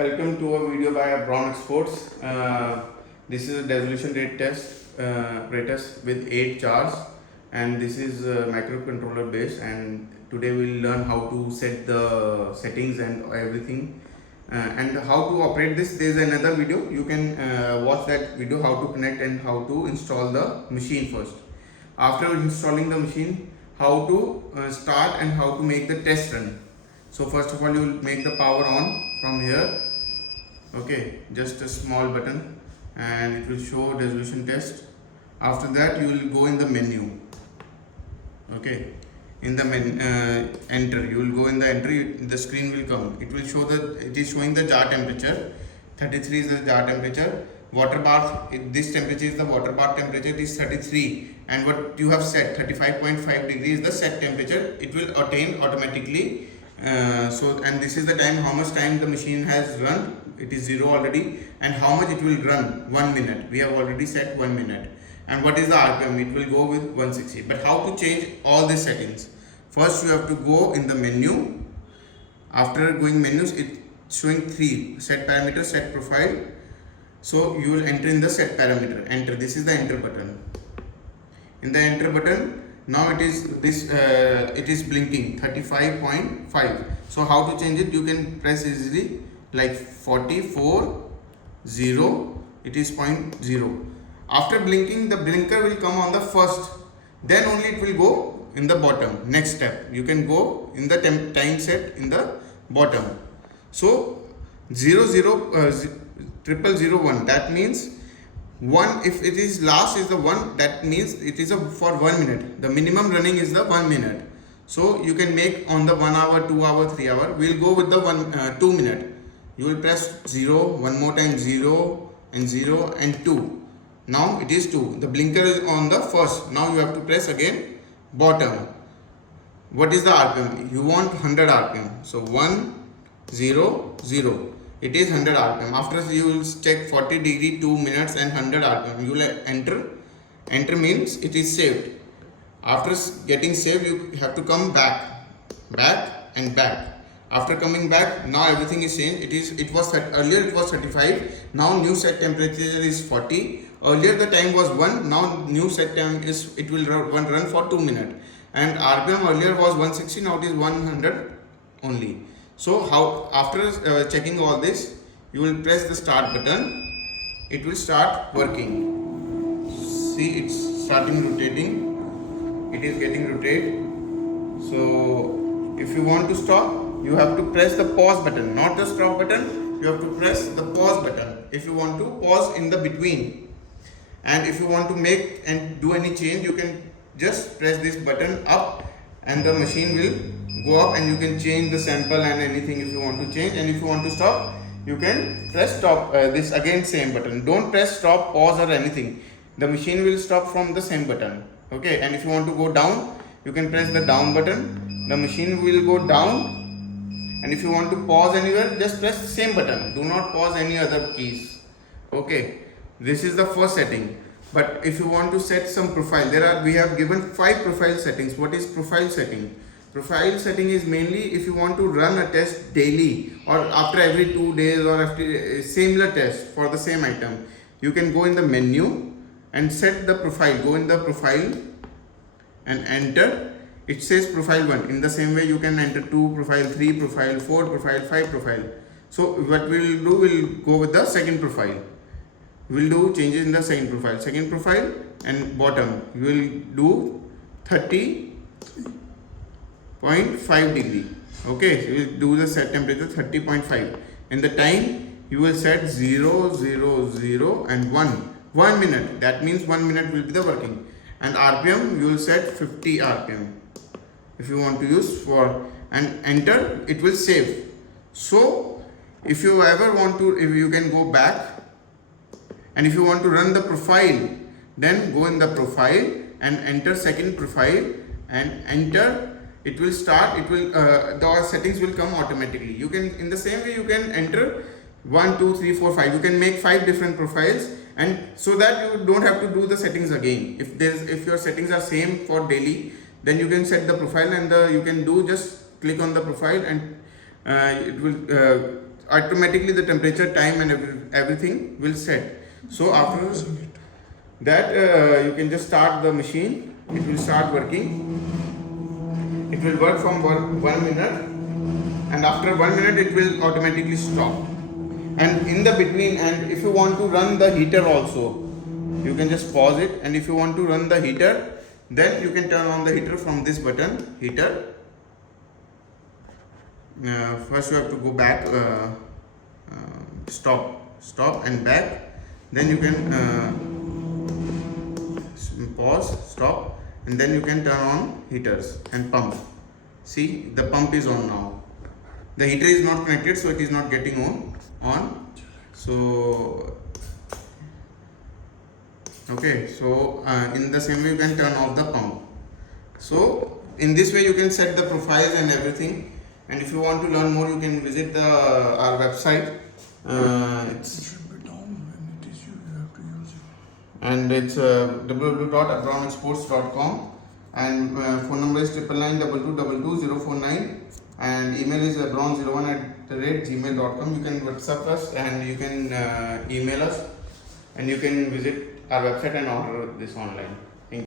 Welcome to a video by Abron Exports. This is a dissolution rate test apparatus with 8 jars, and this is microcontroller based. And today we'll learn how to set the settings and everything, and how to operate this. There is another video. You can watch that video, how to connect and how to install the machine first. After installing the machine, how to start and how to make the test run. So first of all, you will make the power on from here. Okay, just a small button, and it will show dissolution test. After that, you will go in the menu. Okay, in the enter, you will go in the enter. The screen will come. It will show that it is showing the jar temperature. 33 is the jar temperature. Water bath, this temperature is the water bath temperature. It is 33, and what you have set 35.5 degrees is the set temperature. It will attain automatically. And this is the time, how much time the machine has run. It is 0 already, and how much it will run. 1 minute. We have already set 1 minute. And what is the RPM? It will go with 160. But how to change all these settings? First, you have to go in the menu. After going menus, it's showing 3: set parameter, set profile. So you will enter in the set parameter. Enter. This is the enter button. In the enter button, now it is it is blinking 35.5. So how to change it? You can press easily like 44.0. It is 0.0. After blinking, the blinker will come on the first. Then only it will go in the bottom. Next step, you can go in the time set in the bottom. So 00001. That means 1, if it is last is the 1, that means it is for 1 minute. The minimum running is the 1 minute. So you can make on the 1 hour, 2 hour, 3 hour. We'll go with the 2 minute. You will press 0, one more time 0 and 0 and 2. Now it is 2. The blinker is on the first. Now you have to press again bottom. What is the RPM? You want 100 RPM. So 1, 0, 0. It is 100 RPM. After you will check 40 degree, 2 minutes and 100 RPM. You will enter. Enter means it is saved. After getting saved, you have to come back and back. After coming back, now everything is changed. It was earlier it was 35. Now new set temperature is 40. Earlier the time was 1. Now new set time is it will run for 2 minutes. And RPM earlier was 160. Now it is 100 only. So how after checking all this, you will press the start button. It will start working. See, it's starting rotating. It is getting rotated. So if you want to stop, you have to press the pause button, not the stop button. You have to press the pause button if you want to pause in the between. And if you want to make and do any change, you can just press this button up, and the machine will go up, and you can change the sample and anything if you want to change. And if you want to stop, you can press stop. This again same button. Don't press stop, pause or anything. The machine will stop from the same button. Okay. And if you want to go down, you can press the down button. The machine will go down. And if you want to pause anywhere, just press the same button. Do not pause any other keys. Okay. This is the first setting. But if you want to set some profile, we have given 5 profile settings. What is profile setting? Profile setting is mainly if you want to run a test daily or after every 2 days or after a similar test for the same item. You can go in the menu and set the profile. Go in the profile and enter. It says profile 1. In the same way, you can enter 2, profile 3, profile 4, profile 5, profile. So what we'll do, we'll go with the second profile. We'll do changes in the second profile. Second profile and bottom, you will do 30.5 degree. Okay, so you will do the set temperature 30.5. In the time, you will set 0, 0, 0 and 1. 1 minute. That means 1 minute will be the working. And RPM, you will set 50 RPM. If you want to use for and enter, it will save. So if you ever want to, if you can go back, and if you want to run the profile, then go in the profile and enter second profile and enter. It will start. It will the settings will come automatically. You can, in the same way, you can enter 1, 2, 3, 4, 5. You can make 5 different profiles, and so that you don't have to do the settings again. If your settings are same for daily, then you can set the profile, and you can do just click on the profile, and it will automatically the temperature, time and everything will set. So after that you can just start the machine. It will start working. It will work from 1 minute, and after 1 minute it will automatically stop. And in the between, and if you want to run the heater also, you can just pause it, and if you want to run the heater, then you can turn on the heater from this button, heater. First you have to go back, stop and back, then you can pause, stop, and then you can turn on heaters and pump. See, the pump is on now. The heater is not connected, so it is not getting on. So okay, so in the same way you can turn off the pump. So in this way you can set the profiles and everything. And if you want to learn more, you can visit our website. It's www.abronexports.com, and phone number is 99922222049, and email is abron01@gmail.com. You can WhatsApp us, and you can email us, and you can visit our website and order this online.